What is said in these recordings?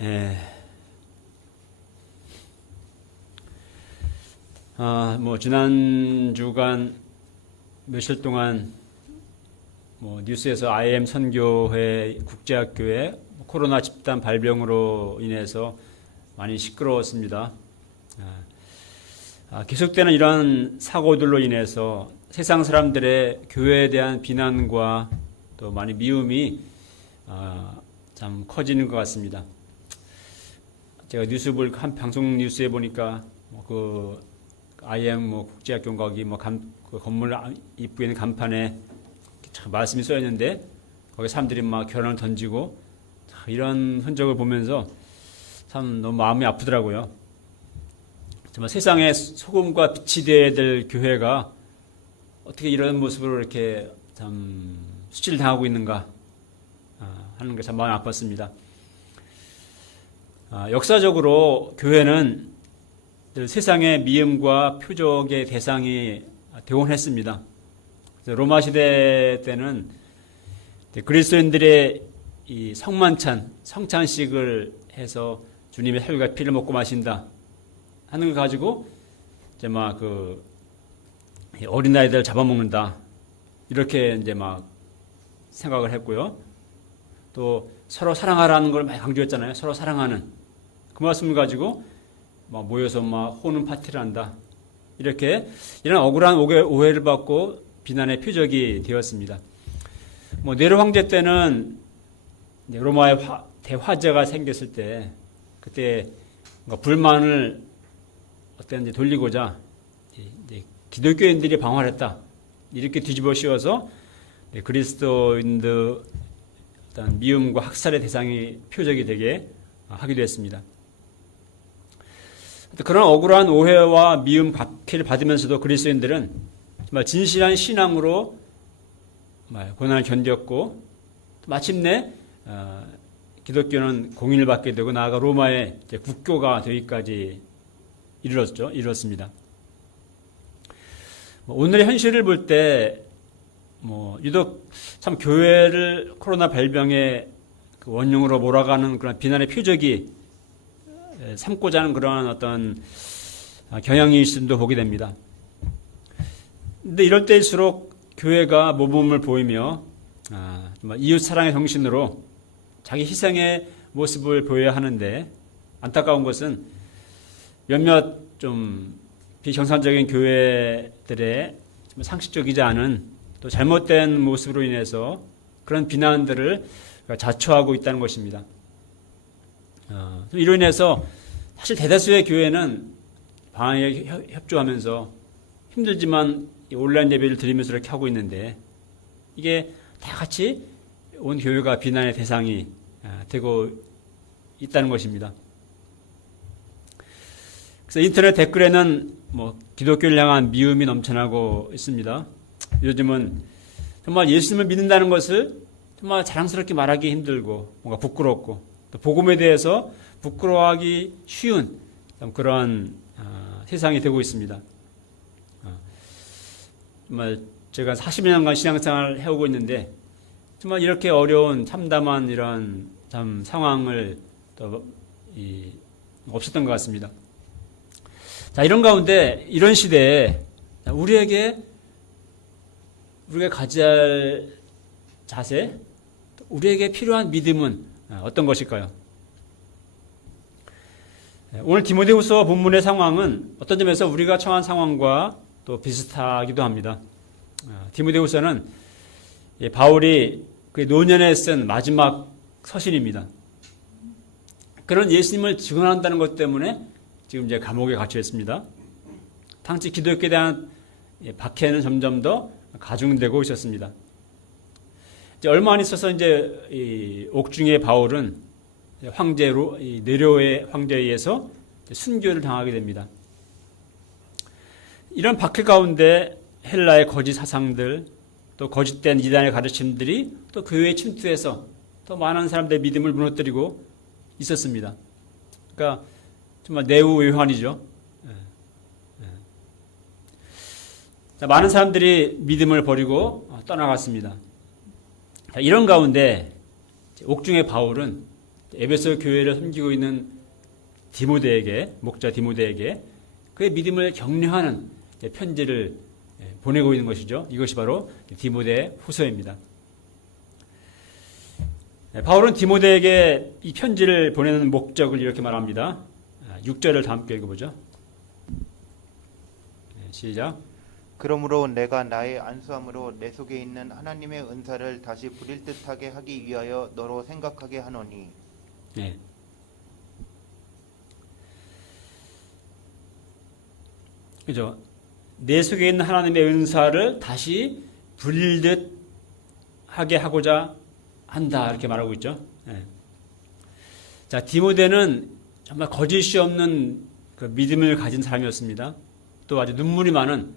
예. 지난 주간 며칠 동안 뉴스에서 IM 선교회 국제학교에 코로나 집단 발병으로 인해서 많이 시끄러웠습니다. 계속되는 이런 사고들로 인해서 세상 사람들의 교회에 대한 비난과 또 많이 미움이 참 커지는 것 같습니다. 제가 한 방송 뉴스에 보니까 그 IM 국제학교인가 거기 그 건물 입구에 있는 간판에 참 말씀이 써 있는데 거기 사람들이 막 결혼을 던지고 이런 흔적을 보면서 참 너무 마음이 아프더라고요. 정말 세상에 소금과 빛이 되어야 될 교회가 어떻게 이런 모습으로 이렇게 참 수치를 당하고 있는가 하는 게 참 마음이 아팠습니다. 역사적으로 교회는 늘 세상의 미움과 표적의 대상이 되곤 했습니다. 로마 시대 때는 그리스도인들의 이 성찬식을 해서 주님의 혈과 피를 먹고 마신다 하는 걸 가지고 이제 어린아이들 잡아먹는다 이렇게 이제 생각을 했고요. 또 서로 사랑하라는 걸 많이 강조했잖아요. 서로 사랑하는 그 말씀을 가지고 모여서 호는 파티를 한다. 이렇게 이런 억울한 오해를 받고 비난의 표적이 되었습니다. 네로 황제 때는 로마의 대화재가 생겼을 때 그때 불만을 어땠는지 돌리고자 기독교인들이 방화를 했다. 이렇게 뒤집어 씌워서 그리스도인들 어떤 미움과 학살의 대상이 표적이 되게 하기도 했습니다. 그런 억울한 오해와 미움 박해를 받으면서도 그리스도인들은 정말 진실한 신앙으로 고난을 견뎠고 마침내 기독교는 공인을 받게 되고 나아가 로마의 국교가 되기까지 이르렀습니다. 오늘의 현실을 볼 때 유독 참 교회를 코로나 발병의 그 원흉으로 몰아가는 그런 비난의 표적이 삼고자 하는 그러한 어떤 경향이 있음도 보게 됩니다. 근데 이럴 때일수록 교회가 모범을 보이며 이웃 사랑의 정신으로 자기 희생의 모습을 보여야 하는데 안타까운 것은 몇몇 좀 비정상적인 교회들의 상식적이지 않은 또 잘못된 모습으로 인해서 그런 비난들을 자초하고 있다는 것입니다. 이로 인해서 사실 대다수의 교회는 방역에 협조하면서 힘들지만 온라인 예배를 드리면서 이렇게 하고 있는데 이게 다 같이 온 교회가 비난의 대상이 되고 있다는 것입니다. 그래서 인터넷 댓글에는 기독교를 향한 미움이 넘쳐나고 있습니다. 요즘은 정말 예수님을 믿는다는 것을 정말 자랑스럽게 말하기 힘들고 뭔가 부끄럽고 또 복음에 대해서 부끄러워하기 쉬운 그런 세상이 되고 있습니다. 정말 제가 40년간 신앙생활을 해오고 있는데 정말 이렇게 어려운 참담한 이런 참 상황을 없었던 것 같습니다. 자, 이런 가운데 이런 시대에 우리가 가져야 할 자세, 우리에게 필요한 믿음은 어떤 것일까요? 오늘 디모데후서 본문의 상황은 어떤 점에서 우리가 처한 상황과 또 비슷하기도 합니다. 디모데후서는 바울이 그 노년에 쓴 마지막 서신입니다. 그런 예수님을 증언한다는 것 때문에 지금 이제 감옥에 갇혀 있습니다. 당시 기독교에 대한 박해는 점점 더 가중되고 있었습니다. 이제 얼마 안 있어서 이제 옥중의 바울은 네로의 황제에 의해서 순교를 당하게 됩니다. 이런 박해 가운데 헬라의 거짓 사상들, 또 거짓된 이단의 가르침들이 또 교회에 침투해서 더 많은 사람들의 믿음을 무너뜨리고 있었습니다. 그러니까 정말 내우외환이죠. 많은 사람들이 믿음을 버리고 떠나갔습니다. 이런 가운데 옥중의 바울은 에베소 교회를 섬기고 있는 디모데에게, 목자 디모데에게 그의 믿음을 격려하는 편지를 보내고 있는 것이죠. 이것이 바로 디모데 후서입니다. 바울은 디모데에게 이 편지를 보내는 목적을 이렇게 말합니다. 6절을 다 함께 읽어보죠. 시작. 그러므로 내가 나의 안수함으로 내 속에 있는 하나님의 은사를 다시 부릴 듯하게 하기 위하여 너로 생각하게 하노니. 네. 그죠? 내 속에 있는 하나님의 은사를 다시 부릴 듯 하게 하고자 한다 이렇게 말하고 있죠. 네. 자, 디모데는 정말 거짓이 없는 그 믿음을 가진 사람이었습니다. 또 아주 눈물이 많은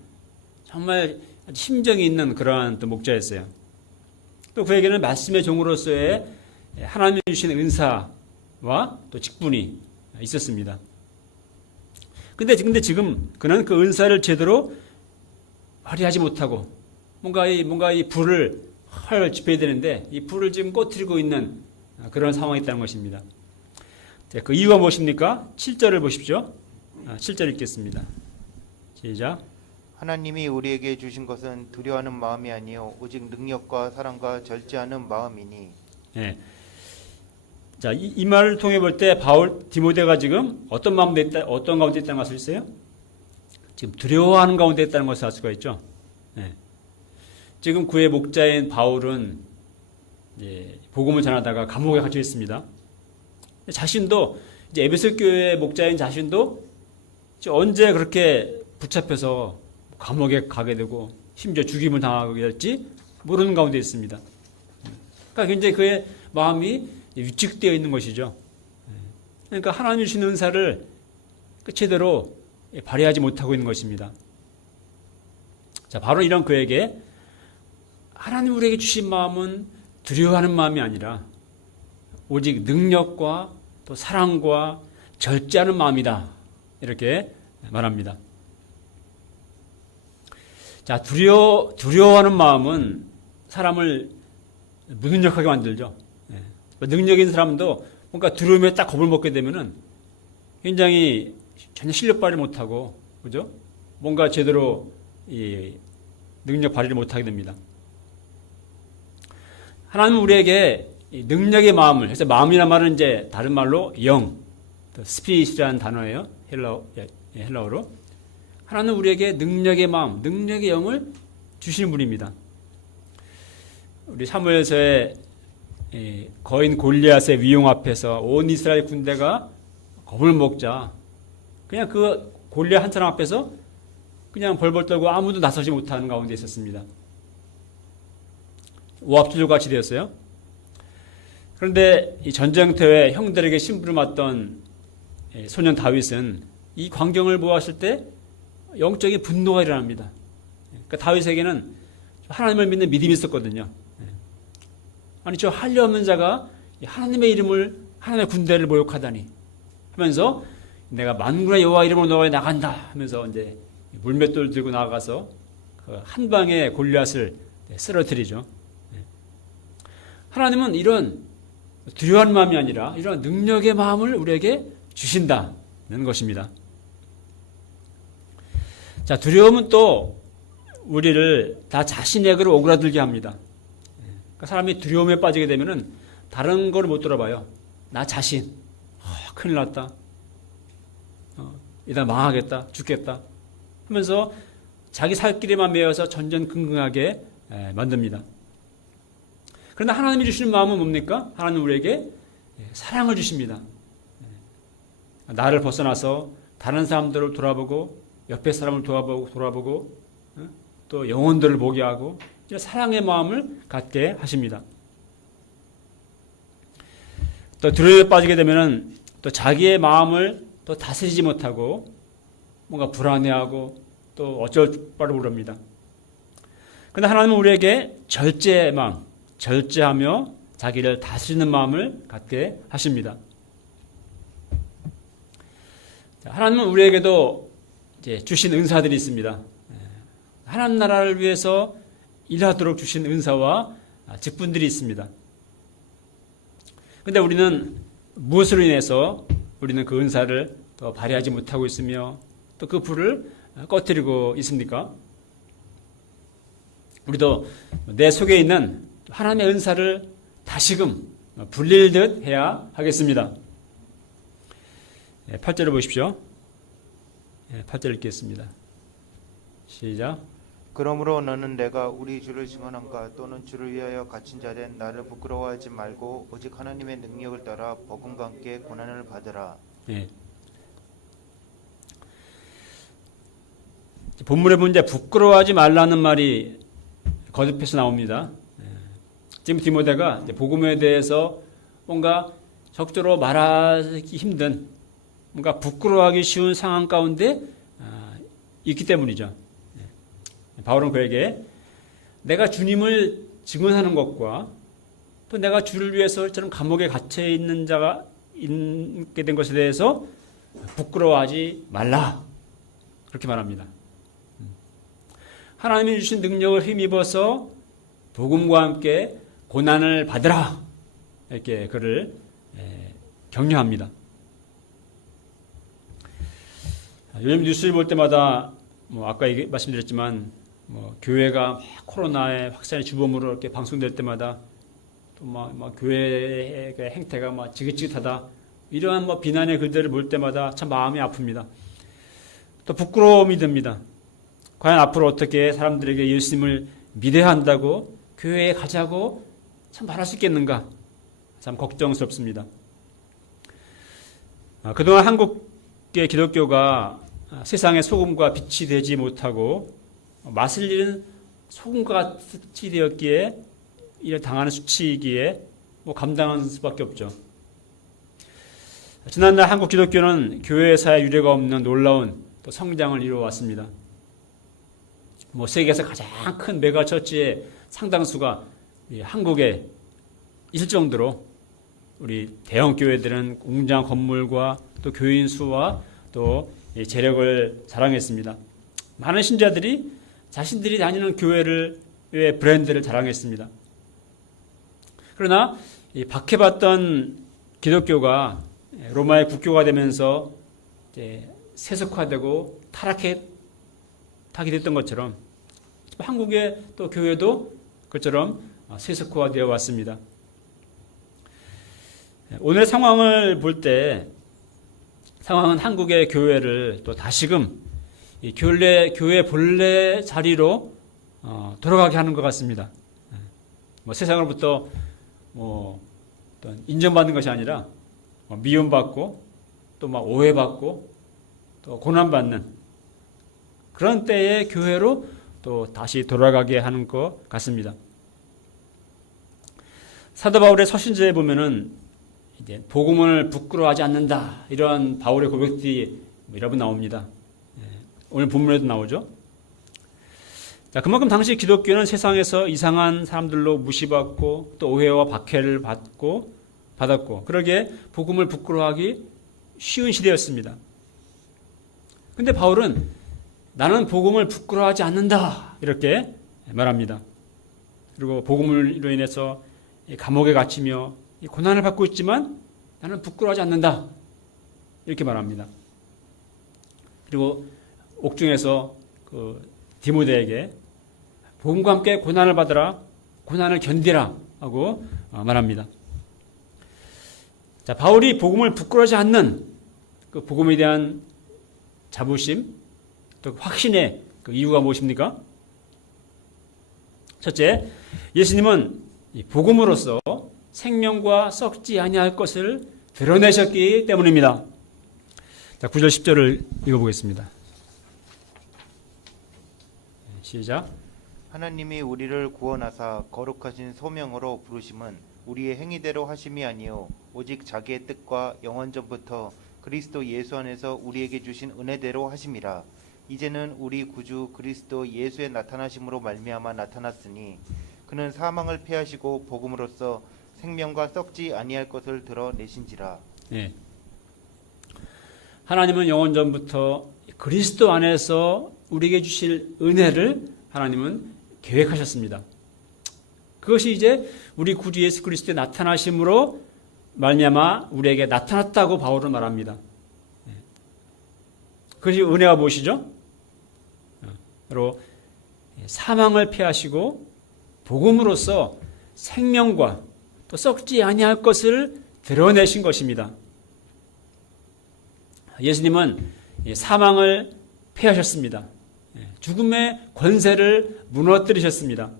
정말 심정이 있는 그러한 또 목자였어요. 또 그에게는 말씀의 종으로서의 하나님이 주신 은사와 또 직분이 있었습니다. 근데 지금 그는 그 은사를 제대로 발휘하지 못하고 뭔가 이 불을 활 지펴야 되는데 이 불을 지금 꺼뜨리고 있는 그런 상황이 있다는 것입니다. 그 이유가 무엇입니까? 7절을 보십시오. 7절 읽겠습니다. 시작. 하나님이 우리에게 주신 것은 두려워하는 마음이 아니요 오직 능력과 사랑과 절제하는 마음이니. 네. 자, 이 말을 통해 볼 때 디모데가 지금 어떤 가운데 있다는 것을 있어요? 지금 두려워하는 가운데 있다는 것을 알 수가 있죠. 네. 지금 그의 목자인 바울은 복음을 전하다가 감옥에 갇혀 있습니다. 자신도 이제 에베소 교회 목자인 자신도 언제 그렇게 붙잡혀서 감옥에 가게 되고 심지어 죽임을 당하게 될지 모르는 가운데 있습니다. 그러니까 굉장히 그의 마음이 위축되어 있는 것이죠. 그러니까 하나님 주신 은사를 제대로 발휘하지 못하고 있는 것입니다. 자, 바로 이런 그에게 하나님 우리에게 주신 마음은 두려워하는 마음이 아니라 오직 능력과 또 사랑과 절제하는 마음이다. 이렇게 말합니다. 자, 두려워하는 마음은 사람을 무능력하게 만들죠. 능력 있는 사람도 뭔가 두려움에 딱 겁을 먹게 되면은 굉장히 전혀 실력 발휘 못하고, 그죠? 뭔가 제대로 이 능력 발휘를 못하게 됩니다. 하나님은 우리에게 능력의 마음을, 그래서 마음이란 말은 이제 다른 말로 영, 스피릿이라는 단어예요. 헬라어로. 하나님은 우리에게 능력의 마음, 능력의 영을 주시는 분입니다. 우리 사무엘서에 거인 골리앗의 위용 앞에서 온 이스라엘 군대가 겁을 먹자 그냥 그 골리앗 한 사람 앞에서 그냥 벌벌 떨고 아무도 나서지 못하는 가운데 있었습니다. 오합지졸같이 되었어요. 그런데 이 전쟁터에 형들에게 심부름 맡던 소년 다윗은 이 광경을 보았을 때 영적인 분노가 일어납니다. 그러니까 다윗에게는 하나님을 믿는 믿음이 있었거든요. 아니, 저 할례 없는 자가 하나님의 이름을, 하나님의 군대를 모욕하다니 하면서 내가 만군의 여호와 이름으로 너에 나간다 하면서 이제 물맷돌 들고 나가서 그 한 방에 골리앗을 쓰러뜨리죠. 하나님은 이런 두려워하는 마음이 아니라 이런 능력의 마음을 우리에게 주신다는 것입니다. 자, 두려움은 또 우리를 다 자신에게로 오그라들게 합니다. 그러니까 사람이 두려움에 빠지게 되면은 다른 걸 못 돌아봐요. 나 자신, 큰일 났다. 이다 망하겠다, 죽겠다 하면서 자기 살길에만 매여서 전전긍긍하게 만듭니다. 그러나 하나님이 주시는 마음은 뭡니까? 하나님 우리에게 사랑을 주십니다. 나를 벗어나서 다른 사람들을 돌아보고 옆에 사람을 돌아보고 또 영혼들을 보게 하고 이런 사랑의 마음을 갖게 하십니다. 또 두려움에 빠지게 되면은 또 자기의 마음을 또 다스리지 못하고 뭔가 불안해하고 또 어쩔 바를 모릅니다. 그런데 하나님은 우리에게 절제의 마음, 절제하며 자기를 다스리는 마음을 갖게 하십니다. 하나님은 우리에게도 이제 주신 은사들이 있습니다. 하나님 나라를 위해서 일하도록 주신 은사와 직분들이 있습니다. 그런데 우리는 무엇으로 인해서 우리는 그 은사를 더 발휘하지 못하고 있으며 또 그 불을 꺼뜨리고 있습니까? 우리도 내 속에 있는 하나님의 은사를 다시금 불릴듯 해야 하겠습니다. 8절을 보십시오. 8절 읽겠습니다. 시작. 그러므로 너는 내가 우리 주를 증언함과 또는 주를 위하여 갇힌 자된 나를 부끄러워하지 말고 오직 하나님의 능력을 따라 복음과 함께 고난을 받으라. 예. 본문에 보면 이제 부끄러워하지 말라는 말이 거듭해서 나옵니다. 지금 디모데가 복음에 대해서 뭔가 적절로 말하기 힘든 뭔가 부끄러워하기 쉬운 상황 가운데 있기 때문이죠. 바울은 그에게 내가 주님을 증언하는 것과 또 내가 주를 위해서 저런 감옥에 갇혀 있는 자가 있게 된 것에 대해서 부끄러워하지 말라 그렇게 말합니다. 하나님이 주신 능력을 힘입어서 복음과 함께 고난을 받으라 이렇게 그를 격려합니다. 요즘 뉴스를 볼 때마다 아까 말씀드렸지만 교회가 코로나의 확산의 주범으로 이렇게 방송될 때마다 또 교회의 행태가 지긋지긋하다 이러한 비난의 글들을 볼 때마다 참 마음이 아픕니다. 또 부끄러움이 듭니다. 과연 앞으로 어떻게 사람들에게 예수님을 믿어야 한다고 교회에 가자고 참 말할 수 있겠는가 참 걱정스럽습니다. 그동안 한국의 기독교가 세상의 소금과 빛이 되지 못하고 맛을 잃은 소금과 같이 되었기에 이를 당하는 수치이기에 감당하는 수밖에 없죠. 지난날 한국 기독교는 교회사의 유례가 없는 놀라운 또 성장을 이루어왔습니다. 세계에서 가장 큰 메가처치의 상당수가 한국에 있을 정도로 우리 대형 교회들은 공장 건물과 또 교인 수와 또 재력을 자랑했습니다. 많은 신자들이 자신들이 다니는 교회의 브랜드를 자랑했습니다. 그러나 박해받던 기독교가 로마의 국교가 되면서 세속화되고 타락하게 됐던 것처럼 한국의 또 교회도 그처럼 세속화되어 왔습니다. 오늘 상황을 볼 때 상황은 한국의 교회를 또 다시금 교회 본래 자리로 돌아가게 하는 것 같습니다. 세상으로부터 인정받는 것이 아니라 미움받고 또 오해받고 또 고난받는 그런 때의 교회로 또 다시 돌아가게 하는 것 같습니다. 사도 바울의 서신서에 보면은 이제 복음을 부끄러워하지 않는다 이러한 바울의 고백들이 여러 번 나옵니다. 오늘 본문에도 나오죠. 그만큼 당시 기독교는 세상에서 이상한 사람들로 무시받고 또 오해와 박해를 받았고 그러기에 복음을 부끄러워하기 쉬운 시대였습니다. 근데 바울은 나는 복음을 부끄러워하지 않는다 이렇게 말합니다. 그리고 복음으로 인해서 감옥에 갇히며 고난을 받고 있지만 나는 부끄러워하지 않는다 이렇게 말합니다. 그리고 옥중에서 디모데에게 복음과 함께 고난을 받으라, 고난을 견디라 하고 말합니다. 자, 바울이 복음을 부끄러워하지 않는 그 복음에 대한 자부심, 또 확신의 그 이유가 무엇입니까? 첫째, 예수님은 이 복음으로써 생명과 썩지 아니할 것을 드러내셨기 때문입니다. 자, 9절 10절을 읽어보겠습니다. 시작. 하나님이 우리를 구원하사 거룩하신 소명으로 부르심은 우리의 행위대로 하심이 아니요 오직 자기의 뜻과 영원전부터 그리스도 예수 안에서 우리에게 주신 은혜대로 하심이라. 이제는 우리 구주 그리스도 예수의 나타나심으로 말미암아 나타났으니 그는 사망을 패하시고 복음으로써 생명과 썩지 아니할 것을 드러내신지라. 네. 하나님은 영원전부터 그리스도 안에서 우리에게 주실 은혜를 하나님은 계획하셨습니다. 그것이 이제 우리 구주 예수 그리스도의 나타나심으로 말미암아 우리에게 나타났다고 바울은 말합니다. 그것이 은혜가 무엇이죠? 바로 사망을 피하시고 복음으로써 생명과 또 썩지 아니할 것을 드러내신 것입니다. 예수님은 사망을 패하셨습니다. 죽음의 권세를 무너뜨리셨습니다.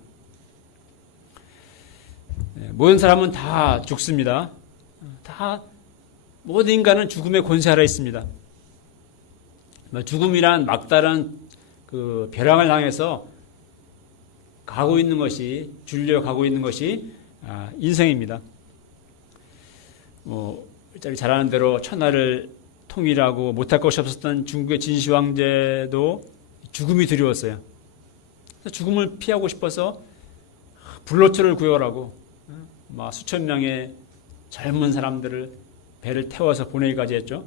모든 사람은 다 죽습니다. 다 모든 인간은 죽음의 권세 아래 있습니다. 죽음이란 막다른 그 벼랑을 향해서 가고 있는 것이 줄려 가고 있는 것이 인생입니다. 잘 아는 대로 천하를 통일하고 못할 것이 없었던 중국의 진시 황제도 죽음이 두려웠어요. 죽음을 피하고 싶어서 불로초를 구열하고 수천 명의 젊은 사람들을 배를 태워서 보내기까지 했죠.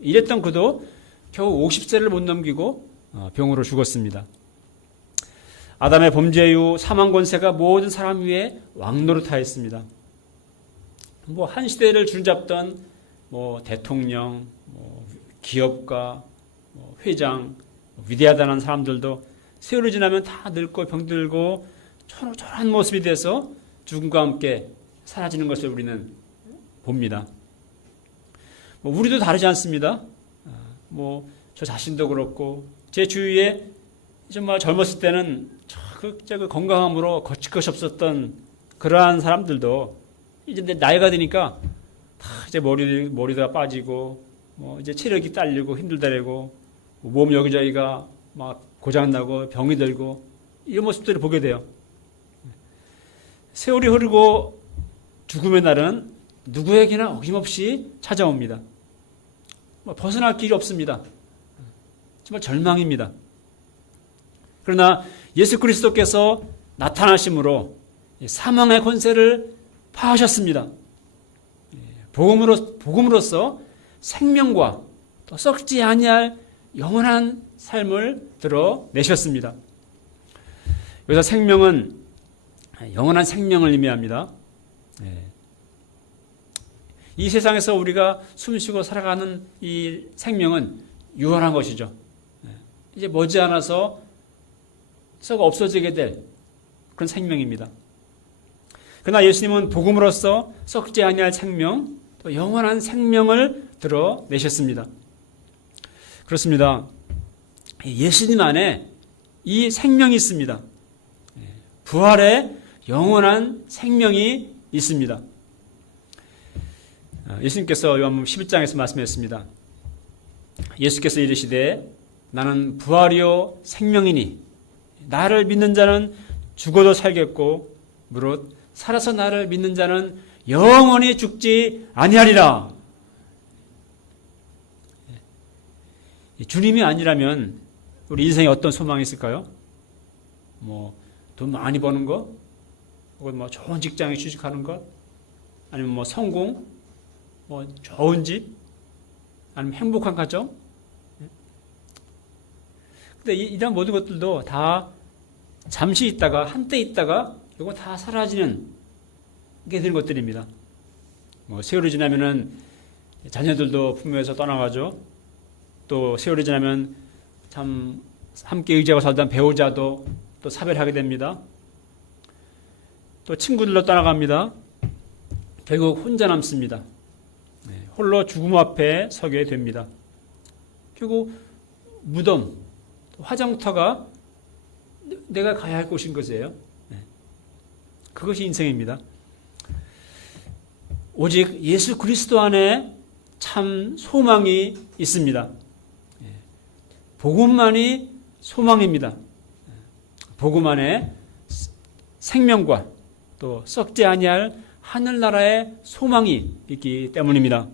이랬던 그도 겨우 50세를 못 넘기고 병으로 죽었습니다. 아담의 범죄 이후 사망 권세가 모든 사람 위에 왕노릇하였습니다. 한 시대를 줄잡던 대통령, 기업가, 회장, 위대하다는 사람들도 세월이 지나면 다 늙고 병들고 초라한 모습이 돼서 죽음과 함께 사라지는 것을 우리는 봅니다. 우리도 다르지 않습니다. 저 자신도 그렇고 제 주위에 정말 젊었을 때는 그 건강함으로 거칠 것이 없었던 그러한 사람들도 이제 나이가 드니까 다 이제 머리가 빠지고 이제 체력이 딸리고 힘들다라고 몸 여기저기가 막 고장나고 병이 들고 이런 모습들을 보게 돼요. 세월이 흐르고 죽음의 날은 누구에게나 어김없이 찾아옵니다. 벗어날 길이 없습니다. 정말 절망입니다. 그러나 예수 그리스도께서 나타나심으로 사망의 권세를 파하셨습니다. 복음으로써 생명과 또 썩지 아니할 영원한 삶을 드러내셨습니다. 여기서 생명은 영원한 생명을 의미합니다. 이 세상에서 우리가 숨쉬고 살아가는 이 생명은 유한한 것이죠. 이제 머지않아서 썩어 없어지게 될 그런 생명입니다. 그러나 예수님은 복음으로써 썩지 아니할 생명, 또 영원한 생명을 드러내셨습니다. 그렇습니다. 예수님 안에 이 생명이 있습니다. 부활의 영원한 생명이 있습니다. 예수님께서 요한복음 11장에서 말씀하셨습니다. 예수께서 이르시되 나는 부활이요 생명이니 나를 믿는 자는 죽어도 살겠고 무릇 살아서 나를 믿는 자는 영원히 죽지 아니하리라. 주님이 아니라면 우리 인생에 어떤 소망이 있을까요? 돈 많이 버는 것, 혹은 좋은 직장에 취직하는 것, 아니면 성공, 좋은 집, 아니면 행복한 가정. 근데 이런 모든 것들도 다 잠시 있다가 한때 있다가 이거 다 사라지는 게 되는 것들입니다. 세월이 지나면은 자녀들도 부모에서 떠나가죠. 또 세월이 지나면 참 함께 의지하고 살던 배우자도 또 사별하게 됩니다. 또 친구들로 떠나갑니다. 결국 혼자 남습니다. 홀로 죽음 앞에 서게 됩니다. 결국 무덤, 화장터가 내가 가야 할 곳인 것이에요. 그것이 인생입니다. 오직 예수 그리스도 안에 참 소망이 있습니다. 복음만이 소망입니다. 복음 안에 생명과 또 썩지 아니할 하늘나라의 소망이 있기 때문입니다.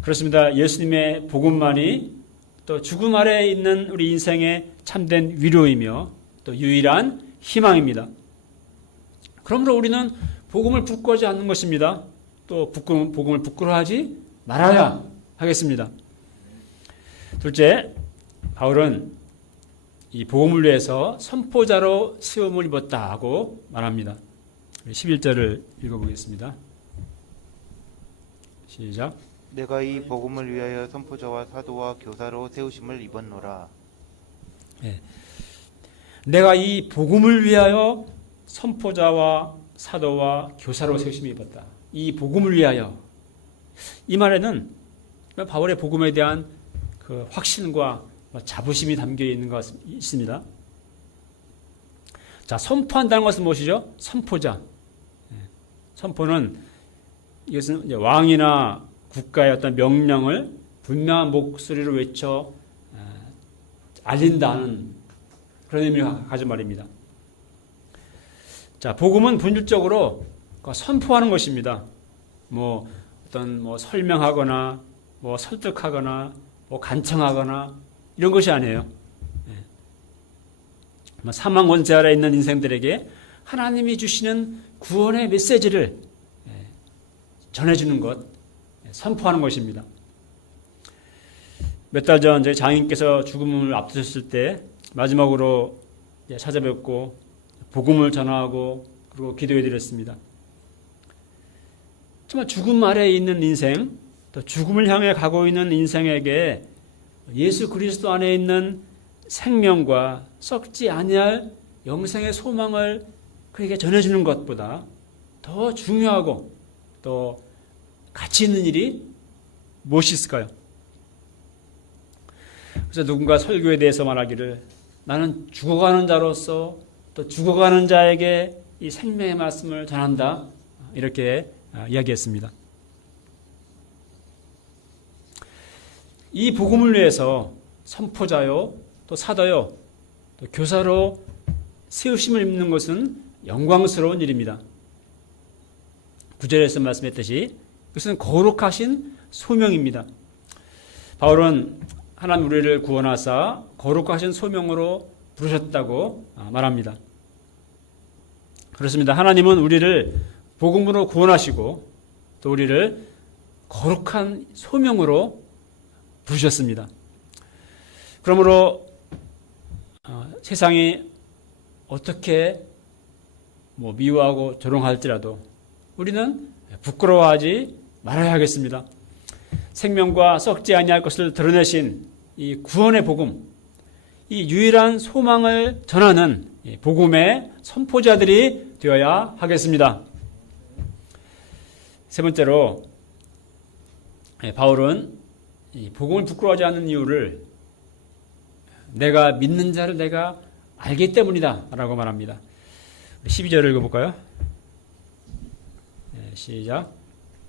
그렇습니다. 예수님의 복음만이 또 죽음 아래에 있는 우리 인생의 참된 위로이며 또 유일한 희망입니다. 그러므로 우리는 복음을 부끄러워하지 않는 것입니다. 또 복음을 부끄러워하지 말아야 하겠습니다. 둘째, 바울은 이 복음을 위해서 선포자로 세움을 입었다고 말합니다. 11절을 읽어보겠습니다. 시작. 내가 이 복음을 위하여 선포자와 사도와 교사로 세우심을 입었노라. 내가 이 복음을 위하여 선포자와 사도와 교사로 세우심을 입었다. 이 복음을 위하여. 이 말에는 바울의 복음에 대한 그 확신과 자부심이 담겨 있는 것 있습니다. 자, 선포한다는 것은 무엇이죠? 선포자. 선포는 이것은 이제 왕이나 국가의 어떤 명령을 분명한 목소리로 외쳐 알린다는 그런 의미를 가진 말입니다. 자, 복음은 본질적으로 선포하는 것입니다. 뭐 어떤 설명하거나 설득하거나 간청하거나 이런 것이 아니에요. 사망 권세 아래 있는 인생들에게 하나님이 주시는 구원의 메시지를 전해주는 것, 선포하는 것입니다. 몇 달 전 저희 장인께서 죽음을 앞두셨을 때 마지막으로 찾아뵙고 복음을 전하고 그리고 기도해 드렸습니다. 정말 죽음 아래에 있는 인생, 또 죽음을 향해 가고 있는 인생에게 예수 그리스도 안에 있는 생명과 썩지 아니할 영생의 소망을 그에게 전해주는 것보다 더 중요하고 또 가치 있는 일이 무엇이 있을까요? 그래서 누군가 설교에 대해서 말하기를 나는 죽어가는 자로서 또 죽어가는 자에게 이 생명의 말씀을 전한다. 이렇게 이야기했습니다. 이 복음을 위해서 선포자요, 또 사도요, 또 교사로 세우심을 입는 것은 영광스러운 일입니다. 9절에서 말씀했듯이 이것은 거룩하신 소명입니다. 바울은 하나님 우리를 구원하사 거룩하신 소명으로 부르셨다고 말합니다. 그렇습니다. 하나님은 우리를 복음으로 구원하시고 또 우리를 거룩한 소명으로 부르셨습니다. 그러므로 세상이 어떻게 미워하고 조롱할지라도 우리는 부끄러워하지 말아야 하겠습니다. 생명과 썩지 아니할 것을 드러내신 이 구원의 복음, 이 유일한 소망을 전하는 복음의 선포자들이 되어야 하겠습니다. 세 번째로 바울은 이 복음을 부끄러워하지 않는 이유를 내가 믿는 자를 내가 알기 때문이다 라고 말합니다. 12절을 읽어볼까요? 시작.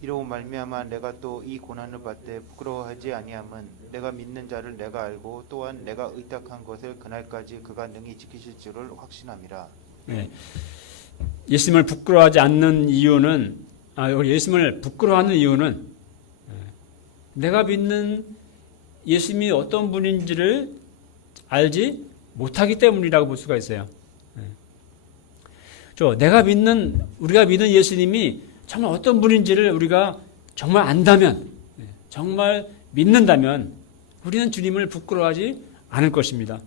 이로 말미암아 내가 또 이 고난을 받되 부끄러워하지 아니함은 내가 믿는 자를 내가 알고 또한 내가 의탁한 것을 그날까지 그가 능히 지키실 줄을 확신함이라. 네. 예수님을 부끄러워하지 않는 이유는 예수님을 부끄러워하는 이유는 내가 믿는 예수님이 어떤 분인지를 알지 못하기 때문이라고 볼 수가 있어요. 우리가 믿는 예수님이 정말 어떤 분인지를 우리가 정말 안다면, 정말 믿는다면 우리는 주님을 부끄러워하지 않을 것입니다.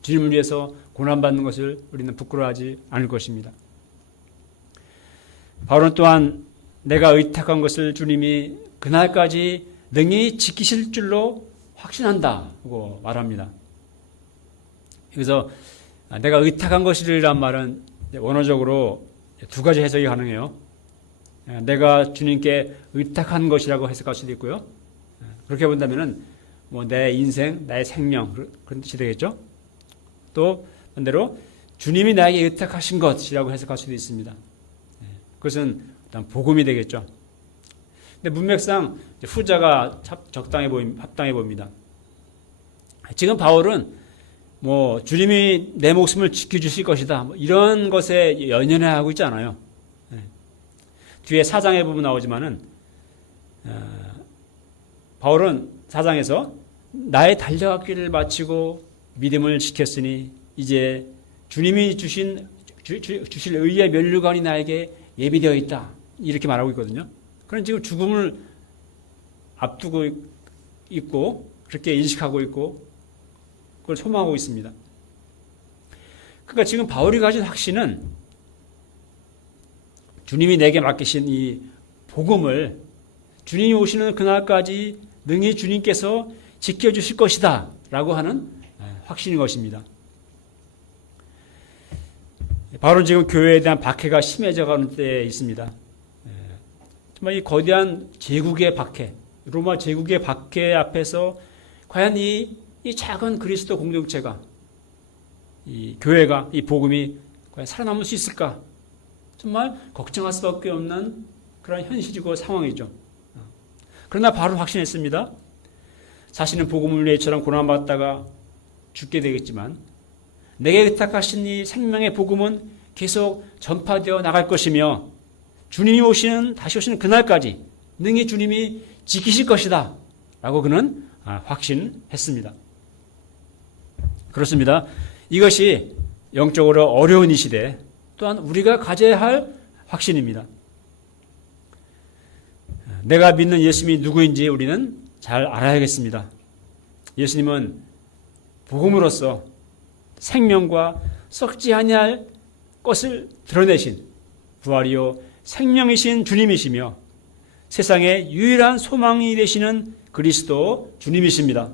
주님을 위해서 고난받는 것을 우리는 부끄러워하지 않을 것입니다. 바울은 또한 내가 의탁한 것을 주님이 그날까지 능히 지키실 줄로 확신한다고 말합니다. 그래서 내가 의탁한 것이란 말은 원어적으로 두 가지 해석이 가능해요. 내가 주님께 의탁한 것이라고 해석할 수도 있고요. 그렇게 본다면은 내 인생, 나의 생명 그런 뜻이 되겠죠. 또 반대로 주님이 나에게 의탁하신 것이라고 해석할 수도 있습니다. 그것은 일단 복음이 되겠죠. 근데 문맥상 후자가 합당해 보입니다. 지금 바울은 주님이 내 목숨을 지켜주실 것이다 이런 것에 연연해하고 있지 않아요. 뒤에 4장에 보면 나오지만은 바울은 4장에서 나의 달려왔기를 마치고 믿음을 지켰으니 이제 주님이 주실 의의 면류관이 나에게 예비되어 있다 이렇게 말하고 있거든요. 그런 지금 죽음을 앞두고 있고 그렇게 인식하고 있고 그걸 소망하고 있습니다. 그러니까 지금 바울이 가진 확신은 주님이 내게 맡기신 이 복음을 주님이 오시는 그날까지 능히 주님께서 지켜주실 것이다 라고 하는 확신인 것입니다. 바로 지금 교회에 대한 박해가 심해져 가는 때에 있습니다. 정말 이 거대한 제국의 박해, 로마 제국의 박해 앞에서 과연 이 작은 그리스도 공동체가, 이 교회가, 이 복음이 과연 살아남을 수 있을까? 정말 걱정할 수밖에 없는 그런 현실이고 상황이죠. 그러나 바로 확신했습니다. 자신은 복음을 위해 이처럼 고난받다가 죽게 되겠지만 내게 의탁하신 이 생명의 복음은 계속 전파되어 나갈 것이며 주님이 다시 오시는 그날까지 능히 주님이 지키실 것이다 라고 그는 확신했습니다. 그렇습니다. 이것이 영적으로 어려운 이 시대 또한 우리가 가져야 할 확신입니다. 내가 믿는 예수님이 누구인지 우리는 잘 알아야겠습니다. 예수님은 복음으로써 생명과 썩지 아니할 것을 드러내신 부활이요 생명이신 주님이시며 세상의 유일한 소망이 되시는 그리스도 주님이십니다.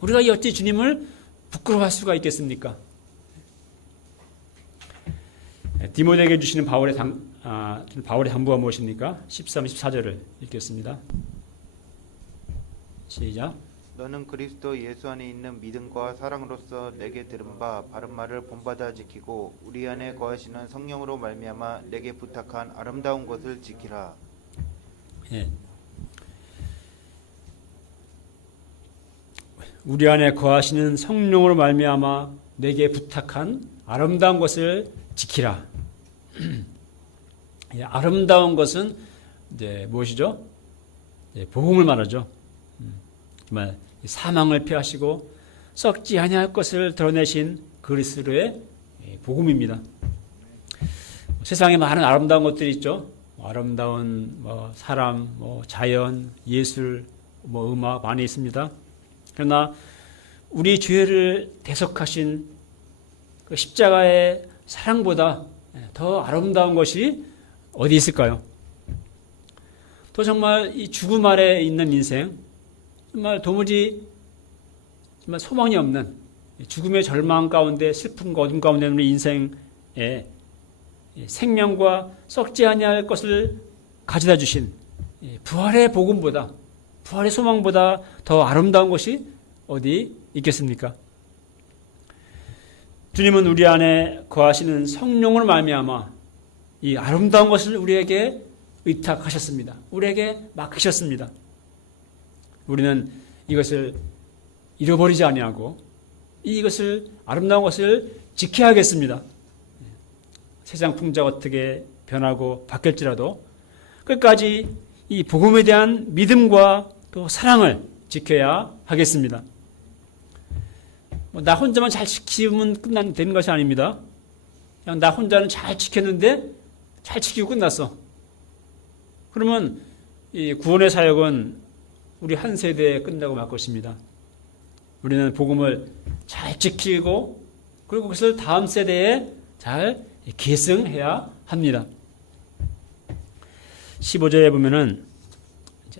우리가 어찌 주님을 부끄러워할 수가 있겠습니까? 디모데에게 주시는 바울의 당부가 무엇입니까? 13, 14절을 읽겠습니다. 시작. 너는 그리스도 예수 안에 있는 믿음과 사랑으로서 내게 들은 바 바른 말을 본받아 지키고 우리 안에 거하시는 성령으로 말미암아 내게 부탁한 아름다운 것을 지키라. 예. 우리 안에 거하시는 성령으로 말미암아 내게 부탁한 아름다운 것을 지키라. 예, 아름다운 것은 이제 무엇이죠? 예, 복음을 말하죠. 정말 사망을 피하시고 썩지 아니할 것을 드러내신 그리스도의 복음입니다. 세상에 많은 아름다운 것들이 있죠. 아름다운 사람, 자연, 예술, 음악 많이 있습니다. 그러나 우리 죄를 대속하신 그 십자가의 사랑보다 더 아름다운 것이 어디 있을까요? 또 정말 이 죽음 아래 있는 인생, 정말 도무지 정말 소망이 없는 죽음의 절망 가운데 슬픔과 어둠 가운데 있는 인생에 생명과 썩지 아니할 것을 가져다 주신 부활의 복음보다, 부활의 소망보다 더 아름다운 것이 어디 있겠습니까? 주님은 우리 안에 거하시는 성령으로 말미암아 이 아름다운 것을 우리에게 의탁하셨습니다. 우리에게 맡기셨습니다. 우리는 이것을 잃어버리지 아니하고 이것을 아름다운 것을 지켜야겠습니다. 세상 풍자가 어떻게 변하고 바뀔지라도 끝까지 이 복음에 대한 믿음과 또 사랑을 지켜야 하겠습니다. 나 혼자만 잘 지키면 되는 것이 아닙니다. 그냥 나 혼자는 잘 지켰는데 잘 지키고 끝났어. 그러면 이 구원의 사역은 우리 한 세대에 끝나고 말 것입니다. 우리는 복음을 잘 지키고 그리고 그것을 다음 세대에 잘 계승해야 합니다. 15절에 보면은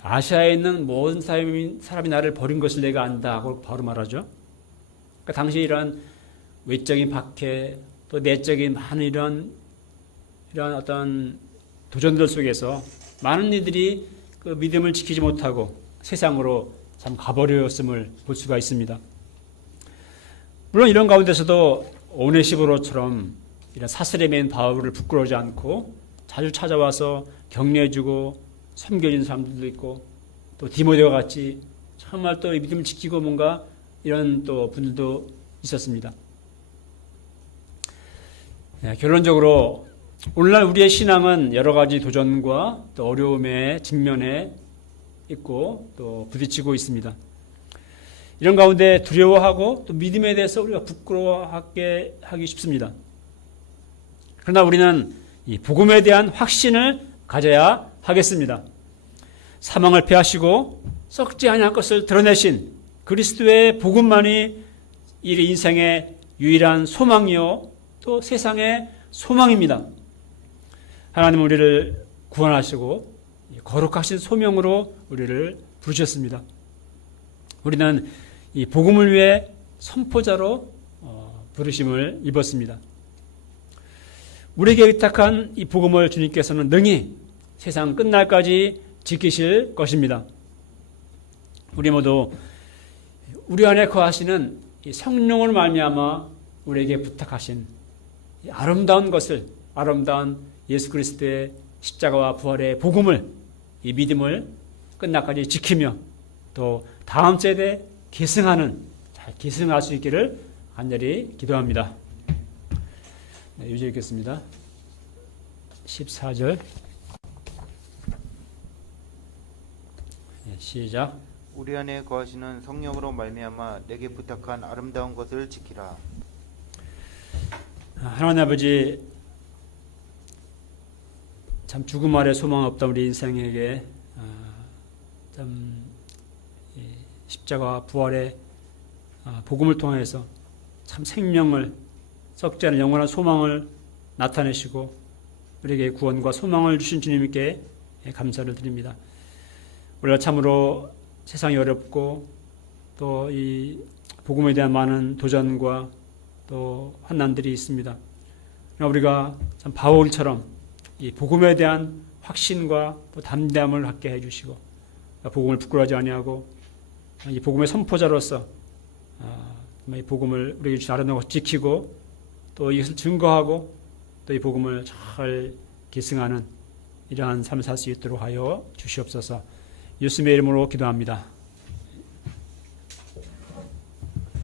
아시아에 있는 모든 사람이 나를 버린 것을 내가 안다고 바로 말하죠. 그러니까 당시 이런 외적인 박해 또 내적인 많은 이런 어떤 도전들 속에서 많은 이들이 그 믿음을 지키지 못하고 세상으로 참 가버렸음을 볼 수가 있습니다. 물론 이런 가운데서도 오네시보로처럼 이런 사슬에 맨 바울을 부끄러워하지 않고 자주 찾아와서 격려해주고 섬겨준 사람들도 있고 또 디모데와 같이 정말 또 믿음을 지키고 뭔가 이런 또 분들도 있었습니다. 결론적으로 오늘날 우리의 신앙은 여러 가지 도전과 또 어려움에 직면해 있고 또 부딪히고 있습니다. 이런 가운데 두려워하고 또 믿음에 대해서 우리가 부끄러워하게 하기 쉽습니다. 그러나 우리는 이 복음에 대한 확신을 가져야 하겠습니다. 사망을 피하시고 썩지 아니할 것을 드러내신 그리스도의 복음만이 이 인생의 유일한 소망이요 또 세상의 소망입니다. 하나님은 우리를 구원하시고 거룩하신 소명으로 우리를 부르셨습니다. 우리는 이 복음을 위해 선포자로 부르심을 입었습니다. 우리에게 의탁한 이 복음을 주님께서는 능히 세상 끝날까지 지키실 것입니다. 우리 모두 우리 안에 거하시는 이 성령으로 말미암아 우리에게 부탁하신 이 아름다운 것을, 아름다운 예수 그리스도의 십자가와 부활의 복음을, 이 믿음을 끝날까지 지키며 또 다음 세대에 잘 계승할 수 있기를 간절히 기도합니다. 네, 유지 읽겠습니다. 14절. 네, 시작. 우리 안에 거하시는 성령으로 말미암아 내게 부탁한 아름다운 것을 지키라. 하나님 아버지, 참 죽음 아래 소망 없다 우리 인생에게 참 십자가와 부활의 복음을 통해서 참 생명을, 썩지 않은 영원한 소망을 나타내시고 우리에게 구원과 소망을 주신 주님께 감사를 드립니다. 우리가 참으로 세상이 어렵고 또 이 복음에 대한 많은 도전과 또 환난들이 있습니다. 우리가 참 바울처럼 이 복음에 대한 확신과 또 담대함을 갖게 해주시고 복음을 부끄러워하지 아니하고 이 복음의 선포자로서 이 복음을 우리에게 주신 아름다운 것을 지키고 또 이것을 증거하고 또 이 복음을 잘 계승하는 이러한 삶을 살 수 있도록 하여 주시옵소서. 예수님의 이름으로 기도합니다.